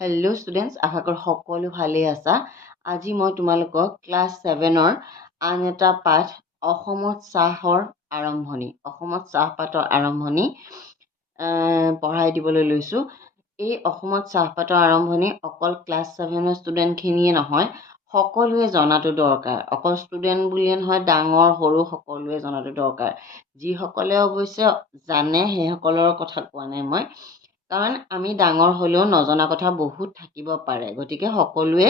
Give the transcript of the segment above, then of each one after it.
Hello' students, আশা কৰোঁ সকলো ভালেই আছা। আজি মই তোমালোকক ক্লাছ 7ৰ আন এটা পাঠ অসমত চাহপাতৰ আৰম্ভণি পঢ়াই দিবলৈ লৈছোঁ। এই অসমত চাহপাতৰ আৰম্ভণি অকল ক্লাছ 7ৰ ষ্টুডেণ্টখিনিয়ে নহয়, সকলোৱে জনাটো দৰকাৰ। অকল ষ্টুডেণ্ট বুলিয়ে নহয়, ডাঙৰ সৰু সকলোৱে জনাটো দৰকাৰ। যিসকলে অৱশ্যে জানে সেইসকলৰ কথা কোৱা নাই মই, কাৰণ আমি ডাঙৰ হ'লেও নজনা কথা বহুত থাকিব পাৰে। গতিকে সকলোৱে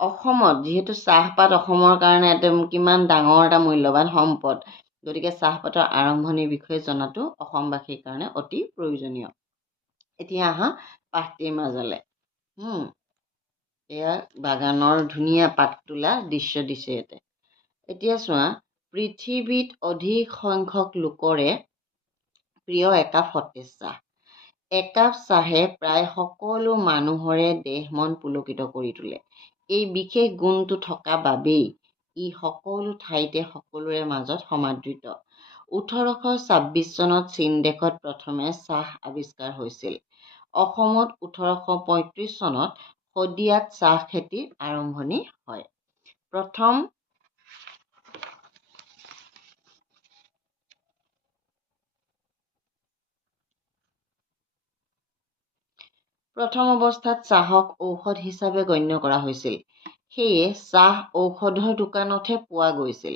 অসমত, যিহেতু চাহপাত অসমৰ কাৰণে কিমান ডাঙৰ এটা মূল্যৱান সম্পদ, গতিকে চাহপাতৰ আৰম্ভণিৰ বিষয়ে জনাটো অসমবাসীৰ কাৰণে অতি প্ৰয়োজনীয়। এতিয়া আহা পাঠটিৰ মাজলৈ। এয়া বাগানৰ ধুনীয়া পাত তোলা দৃশ্য দিছে ইয়াতে। এতিয়া চোৱা, পৃথিৱীত অধিক সংখ্যক লোকৰে প্ৰিয় একাপ সতেজ চাহ। একাপ চাহে প্ৰায় সকলো মানুহৰে দেহ মন পুলকিত কৰি তোলে। এই বিশেষ গুণটো থকা বাবেই ই সকলো ঠাইতে সকলোৰে মাজত সমাদৃত। 1826 চনত চীন দেশত প্ৰথমে চাহ আৱিষ্কাৰ হৈছিল। অসমত 1835 চনত শদিয়াত চাহ খেতিৰ আৰম্ভণি হয়। প্ৰথম অৱস্থাত চাহক ঔষধ হিচাপে গণ্য কৰা হৈছিল। সেয়ে চাহ ঔষধৰ দোকানতহে পোৱা গৈছিল।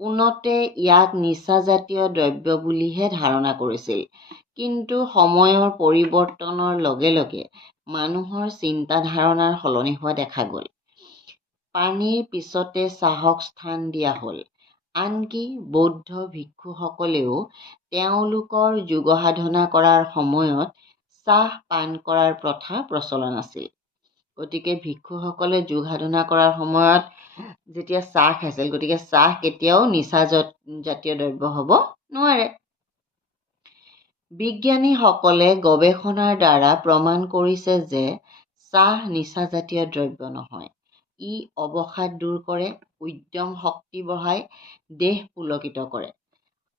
পোনতে ইয়াক নিচাজাতীয় দ্ৰব্য বুলিহে ধাৰণা কৰিছিল। কিন্তু সময়ৰ পৰিৱৰ্তনৰ লগে লগে মানুহৰ চিন্তাধাৰণাৰ সলনি হোৱা দেখা গ'ল। পানীৰ পিছতে চাহক স্থান দিয়া হ'ল। আনকি বৌদ্ধ ভিক্ষুসকলেও তেওঁলোকৰ যোগসাধনা কৰাৰ সময়ত চাহ পান কৰাৰ প্ৰথা প্ৰচলন আছিল। গতিকে ভিক্ষুসকলে যোগ সাধনা কৰাৰ সময়ত যেতিয়া চাহ খাইছিল, গতিকে চাহ কেতিয়াও নিচাজাতীয় দ্ৰব্য হ'ব নোৱাৰে। বিজ্ঞানীসকলে গৱেষণাৰ দ্বাৰা প্ৰমাণ কৰিছে যে চাহ নিচাজাতীয় দ্ৰব্য নহয়। ই অৱসাদ দূৰ কৰে, উদ্যম শক্তি বঢ়ায়, দেহ পুলকিত কৰে।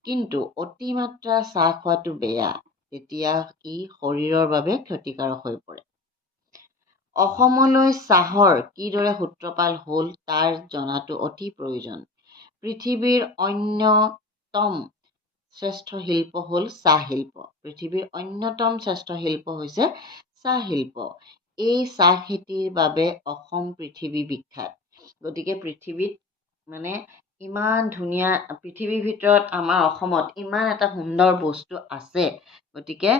কিন্তু অতিমাত্ৰা চাহ খোৱাটো বেয়া, তেতিয়া ই শৰীৰৰ বাবে ক্ষতিকাৰক হৈ পৰে। অসমলৈ চাহৰ কিদৰে সূত্ৰপাত হ'ল তাৰ জনাটো অতি প্ৰয়োজন। পৃথিৱীৰ অন্যতম শ্ৰেষ্ঠ শিল্প হ'ল চাহ শিল্প। হৈছে চাহ শিল্প। এই চাহ খেতিৰ বাবে অসম পৃথিৱী বিখ্যাত। গতিকে পৃথিৱীত ইমান ধুনীয়া, পৃথিৱীৰ ভিতৰত আমাৰ অসমত ইমান এটা সুন্দৰ বস্তু আছে। গতিকে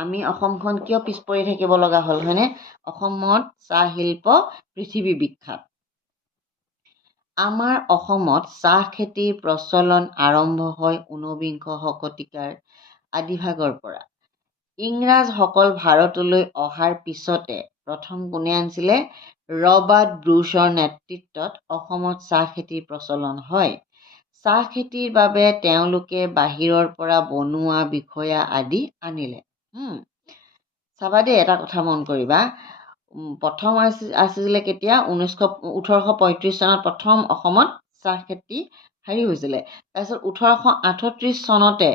আমি অসমখন কিয় পিছ পৰি থাকিব লগা হ'ল, হয়নে? অসমত চাহ শিল্প পৃথিৱী বিখ্যাত। আমাৰ অসমত চাহ খেতিৰ প্ৰচলন আৰম্ভ হয় 19বিংশ শতিকাৰ আদিভাগৰ পৰা। ইংৰাজসকল ভাৰতলৈ অহাৰ পিছতে প্ৰথম কোনে আনিছিলে? ৰবাৰ্ট ব্ৰুচৰ নেতৃত্বত অসমত চাহ খেতিৰ প্ৰচলন হয়। চাহ খেতিৰ বাবে তেওঁলোকে বাহিৰৰ পৰা বনুৱা বিষয়া আদি আনিলে। চাবা দেই, এটা কথা মন কৰিবা। প্ৰথম আছিলে কেতিয়া? 1835 চনত প্ৰথম অসমত চাহ খেতি হৈছিলে। তাৰপিছত 1838 চনতে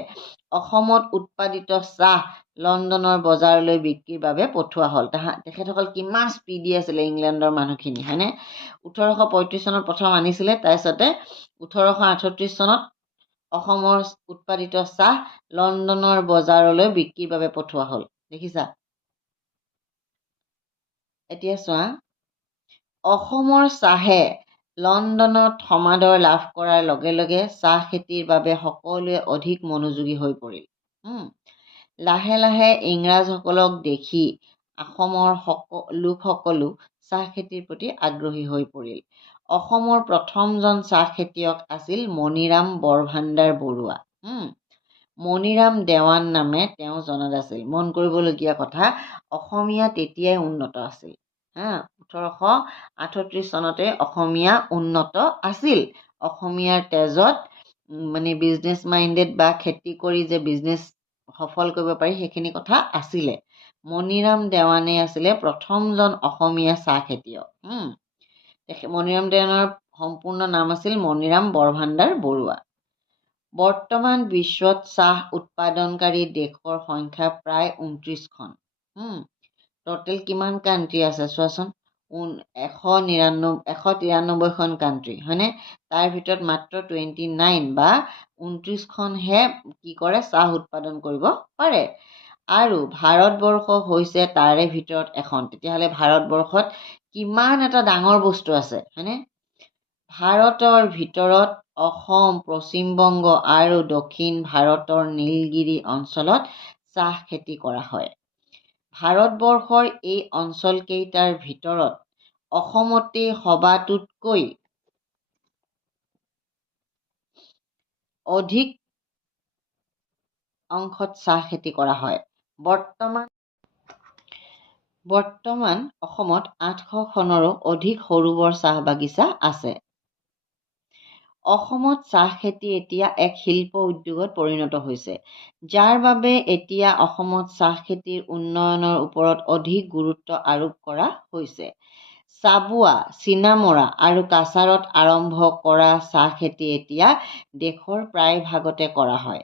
অসমত উৎপাদিত চাহ লণ্ডনৰ বজাৰলৈ বিক্ৰীৰ বাবে পঠোৱা হ'ল। তেখেতসকল কিমান স্পীডি আছিলে ইংলেণ্ডৰ মানুহখিনি, হয়নে? 1835 চনত প্ৰথম আনিছিলে, তাৰপিছতে 1838 চনত অসমৰ উৎপাদিত চাহ লণ্ডনৰ বজাৰলৈ বিক্ৰীৰ বাবে পঠোৱা হ'ল। দেখিছা? এতিয়া চোৱা, অসমৰ চাহে লণ্ডনত সমাদৰ লাভ কৰাৰ লগে লগে চাহ খেতিৰ বাবে সকলোৱে অধিক মনোযোগী হৈ পৰিল। লাহে লাহে ইংৰাজসকলক দেখি অসমৰ লোকসকলো চাহ খেতিৰ প্ৰতি আগ্ৰহী হৈ পৰিল। অসমৰ প্ৰথমজন চাহ খেতিয়ক আছিল মণিৰাম বৰভাণ্ডাৰ বৰুৱা। মণিৰাম দেৱান নামে তেওঁ জনাত আছিল। মন কৰিবলগীয়া কথা, অসমীয়া তেতিয়াই উন্নত আছিল। 1838 চনতে অসমীয়া উন্নত আছিল। অসমীয়াৰ তেজত বিজনেছ মাইণ্ডেড বা খেতি কৰি যে বিজনেছ সফল কৰিব পাৰি সেইখিনি কথা আছিলে। মণিৰাম দেৱানে আছিলে প্ৰথমজন অসমীয়া চাহ খেতিয়ক। মণিৰাম দেৱানৰ সম্পূৰ্ণ নাম আছিল মণিৰাম বৰভাণ্ডাৰ বৰুৱা। বৰ্তমান বিশ্বত চাহ উৎপাদনকাৰী দেশৰ সংখ্যা প্ৰায় 29খন। টোটেল কিমান কাণ্ট্ৰি আছে চোৱাচোন, 193খন কাণ্ট্ৰি হয়নে? তাৰ ভিতৰত মাত্ৰ 29 বা 29খনহে কি কৰে, চাহ উৎপাদন কৰিব পাৰে। আৰু ভাৰতবৰ্ষ হৈছে তাৰে ভিতৰত এখন। তেতিয়াহ'লে ভাৰতবৰ্ষত কিমান এটা ডাঙৰ বস্তু আছে হয়নে? ভাৰতৰ ভিতৰত অসম, পশ্চিমবংগ আৰু দক্ষিণ ভাৰতৰ নীলগিৰি অঞ্চলত চাহ খেতি কৰা হয়। ভাৰতবৰ্ষৰ এই অঞ্চলকেইটাৰ ভিতৰত অসমতে সবাতোতকৈ অধিক অংশত চাহ খেতি কৰা হয়। বৰ্তমান অসমত 800খনৰো অধিক সৰু বৰ চাহ বাগিচা আছে। অসমত চাহ খেতি এতিয়া এক শিল্প উদ্যোগত পৰিণত হৈছে, যাৰ বাবে এতিয়া অসমত চাহ খেতিৰ উন্নয়নৰ ওপৰত অধিক গুৰুত্ব আৰোপ কৰা হৈছে। চাবুৱা, চীনামৰা আৰু কাছাৰত আৰম্ভ কৰা চাহ খেতি এতিয়া দেশৰ প্ৰায় ভাগতে কৰা হয়।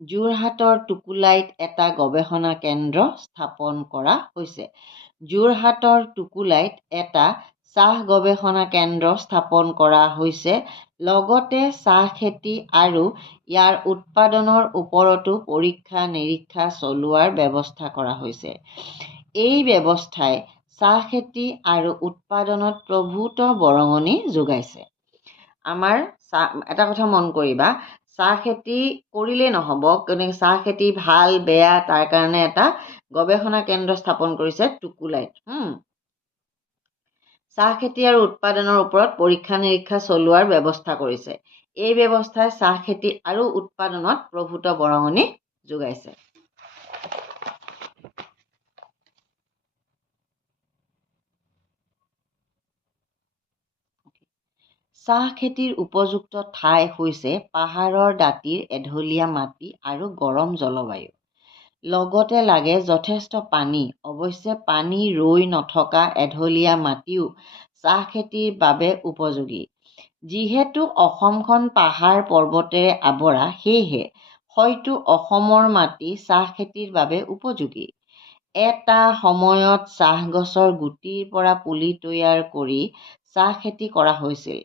যোৰহাটৰ টুকুলাইত এটা গৱেষণা কেন্দ্ৰ স্থাপন কৰা হৈছে। যোৰহাটৰ টুকুলাইত এটা চাহ গৱেষণা কেন্দ্ৰ স্থাপন কৰা হৈছে। লগতে চাহ খেতি আৰু ইয়াৰ উৎপাদনৰ ওপৰতো পৰীক্ষা নিৰীক্ষা চলোৱাৰ ব্যৱস্থা কৰা হৈছে। এই ব্যৱস্থাই চাহ খেতি আৰু উৎপাদনত প্ৰভূত বৰঙণি যোগাইছে। আমাৰ এটা কথা মন কৰিবা, চাহ খেতি কৰিলেই নহ'ব, চাহ খেতি ভাল বেয়া তাৰ কাৰণে এটা গৱেষণা কেন্দ্ৰ স্থাপন কৰিছে টুকুলাইত। চাহ খেতি আৰু উৎপাদনৰ ওপৰত পৰীক্ষা নিৰীক্ষা চলোৱাৰ ব্যৱস্থা কৰিছে। এই ব্যৱস্থাই চাহ খেতি আৰু উৎপাদনত প্ৰভূত বৰঙণি যোগাইছে। চাহ খেতিৰ উপযুক্ত ঠাই হৈছে পাহাৰৰ দাঁতিৰ এঢলীয়া মাটি আৰু গৰম জলবায়ু। লগতে লাগে যথেষ্ট পানী। অৱশ্যে পানী ৰৈ নথকা এঢলীয়া মাটিও চাহ খেতিৰ বাবে উপযোগী। যিহেতু অসমখন পাহাৰ পৰ্বতেৰে আৱৰা, সেয়েহে হয়তো অসমৰ মাটি চাহ খেতিৰ বাবে উপযোগী। এটা সময়ত চাহ গছৰ গুটিৰ পৰা পুলি তৈয়াৰ কৰি চাহ খেতি কৰা হৈছিল।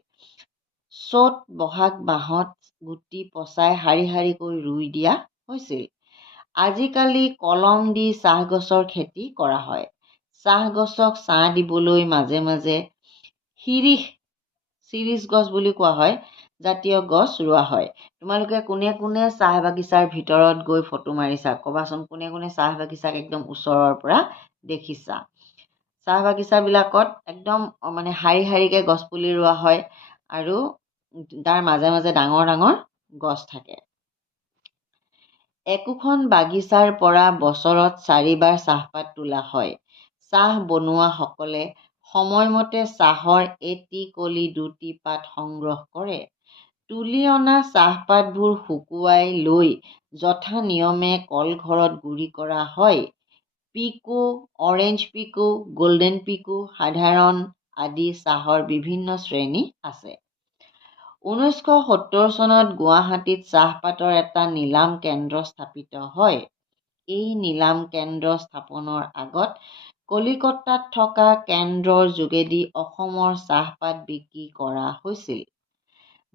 চ'ত বহাগ মাহত গুটি পচাই শাৰী শাৰীকৈ ৰুই দিয়া হৈছিল। আজিকালি কলম দি চাহ গছৰ খেতি কৰা হয়। চাহ গছক ছাঁ দিবলৈ মাজে মাজে শিৰীষ গছ বুলি কোৱা হয় জাতীয় গছ ৰোৱা হয়। তোমালোকে কোনে কোনে চাহ বাগিচাৰ ভিতৰত গৈ ফটো মাৰিছা ক'বাচোন, কোনে কোনে চাহ বাগিচাক একদম ওচৰৰ পৰা দেখিছা। চাহ বাগিচাবিলাকত একদম শাৰী শাৰীকৈ গছ পুলি ৰোৱা হয় আৰু তাৰ মাজে মাজে ডাঙৰ ডাঙৰ গছ থাকে। একোখন বাগিচাৰ পৰা বছৰত 4বাৰ চাহপাত তোলা হয়। চাহ বনুৱাসকলে সময়মতে চাহৰ এটি কলি দুটি পাত সংগ্ৰহ কৰে। তুলি অনা চাহপাতবোৰ শুকুৱাই লৈ যথা নিয়মে কলঘৰত গুড়ি কৰা হয়। পিকো, অৰেঞ্জ পিকো, গোল্ডেন পিকো, সাধাৰণ আদি চাহৰ বিভিন্ন শ্ৰেণী আছে। 1970 চনত গুৱাহাটীত চাহপাতৰ এটা নিলাম কেন্দ্ৰ স্থাপিত হয়। এই নিলাম কেন্দ্ৰ স্থাপনৰ আগত কলিকতাত থকা কেন্দ্ৰৰ যোগেদি অসমৰ চাহপাত বিক্ৰী কৰা হৈছিল।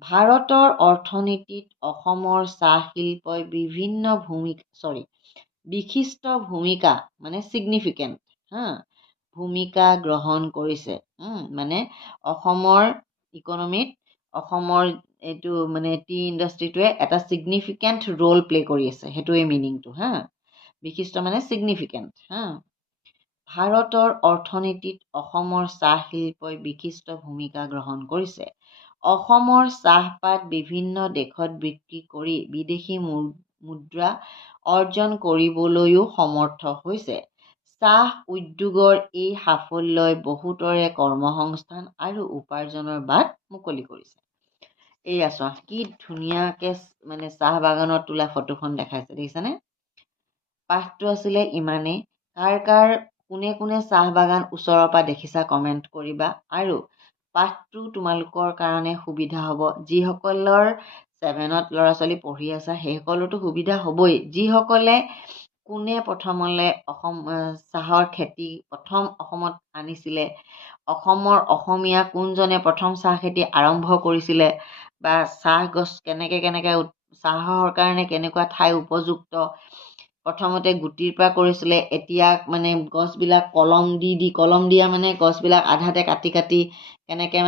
ভাৰতৰ অৰ্থনীতিত অসমৰ চাহ শিল্পই বিশিষ্ট ভূমিকা ভূমিকা গ্ৰহণ কৰিছে। অসমৰ ইকনমিত অসমৰ এইটো টি ইণ্ডাষ্ট্ৰিটোৱে এটা ছিগনিফিকেণ্ট ৰোল প্লে কৰি আছে, সেইটোৱে মিনিংটো বিশিষ্ট ছিগনিফিকেণ্ট ভাৰতৰ অৰ্থনীতিত অসমৰ চাহ শিল্পই বিশিষ্ট ভূমিকা গ্ৰহণ কৰিছে। অসমৰ চাহপাত বিভিন্ন দেশত বিক্ৰী কৰি বিদেশী মুদ্ৰা অৰ্জন কৰিবলৈও সমৰ্থ হৈছে। চাহ উদ্যোগৰ এই সাফল্যই বহুতৰে কৰ্মসংস্থান আৰু উপাৰ্জনৰ বাট মুকলি কৰিছে। এইয়া চোৱা কি ধুনীয়াকৈ চাহ বাগানত তোলা ফটোখন দেখাইছে, দেখিছানে? পাঠটো আছিলে ইমানেই। কাৰ কোনে কোনে চাহ বাগান ওচৰৰ পৰা দেখিছা কমেণ্ট কৰিবা। আৰু পাঠটো তোমালোকৰ কাৰণে সুবিধা হ'ব। যিসকলৰ 7ত ল'ৰা ছোৱালী পঢ়ি আছা সেইসকলৰতো সুবিধা হ'বই। যিসকলে কোনে প্ৰথমলৈ চাহৰ খেতি প্ৰথম অসমত আনিছিলে, অসমীয়া কোনজনে প্ৰথম চাহ খেতি আৰম্ভ কৰিছিলে, বা চাহ গছ কেনেকৈ চাহৰ কাৰণে কেনেকুৱা ঠাই উপযুক্ত, প্ৰথমতে গুটিৰ পৰা কৰিছিলে, এতিয়া গছবিলাক কলম দিয়া গছবিলাক আধাতে কাটি কেনেকৈ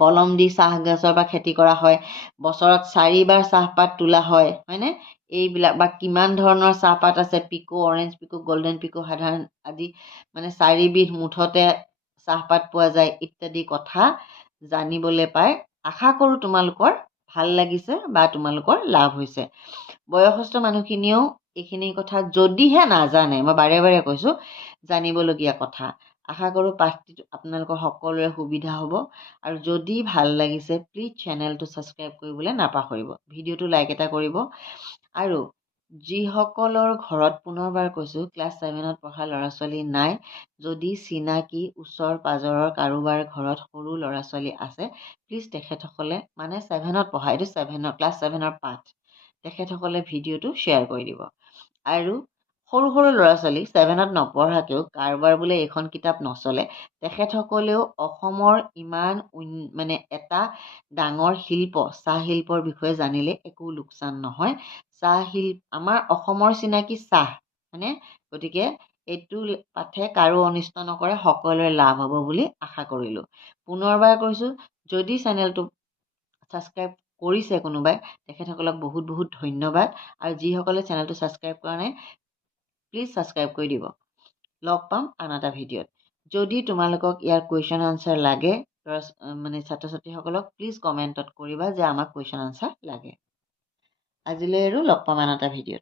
কলম দি চাহ গছৰ পৰা খেতি কৰা হয়, বছৰত 4বাৰ চাহপাত তোলা হয়নে, এইবিলাক বা কিমান ধৰণৰ চাহপাত আছে, পিকো, অৰেঞ্জ পিকো, গল্ডেন পিকো, সাধাৰণ আদি 4বিধ মুঠতে চাহপাত পোৱা যায় ইত্যাদি কথা জানিবলৈ পাই আশা কৰোঁ তোমালোকৰ ভাল লাগিছে বা তোমালোকৰ লাভ হৈছে। বয়সস্থ মানুহখিনিয়েও এইখিনি কথা যদিহে নাজানে, মই বাৰে বাৰে কৈছোঁ, জানিবলগীয়া কথা। আশা কৰোঁ পাঠটো আপোনালোকৰ সকলোৰে সুবিধা হ'ব। আৰু যদি ভাল লাগিছে প্লিজ চেনেলটো ছাবস্ক্ৰাইব কৰিবলৈ নাপাহৰিব, ভিডিঅ'টো লাইক এটা কৰিব। আৰু যিসকলৰ ঘৰত, পুনৰবাৰ কৈছোঁ, ক্লাছ 7ত পঢ়া ল'ৰা ছোৱালী নাই, যদি চিনাকি ওচৰ পাজৰৰ কাৰোবাৰ ঘৰত সৰু ল'ৰা ছোৱালী আছে, প্লিজ তেখেতসকলে 7ত পঢ়া, এইটো ক্লাছ 7ৰ পাঠ, তেখেতসকলে ভিডিঅ'টো শ্বেয়াৰ কৰি দিব। আৰু সৰু ল'ৰা ছোৱালী 7ত নপঢ়াকৈও কাৰোবাৰ বোলে এইখন কিতাপ নচলে, তেখেতসকলেও অসমৰ ইমান এটা ডাঙৰ শিল্প, চাহ শিল্পৰ বিষয়ে জানিলে একো লোকচান নহয়। আমাৰ অসমৰ চিনাকি চাহ, গতিকে এইটো পাঠে কাৰো অনিষ্ট নকৰে, সকলোৰে লাভ হ'ব বুলি আশা কৰিলোঁ। পুনৰবাৰ কৈছোঁ, যদি চেনেলটো ছাবস্ক্ৰাইব কৰিছে কোনোবাই, তেখেতসকলক বহুত বহুত ধন্যবাদ। আৰু যিসকলে চেনেলটো ছাবস্ক্ৰাইব কৰা নাই, প্লিজ ছাবস্ক্ৰাইব কৰি দিব। লগ পাম আন এটা ভিডিঅ'ত। যদি তোমালোকক ইয়াৰ কুৱেশ্যন আনচাৰ লাগে, ছাত্ৰ ছাত্ৰীসকলক প্লিজ কমেণ্টত কৰিবা যে আমাক কুৱেশ্যন আনচাৰ লাগে। আজিলৈ আৰু লগ পাম আন এটা ভিডিঅ'ত।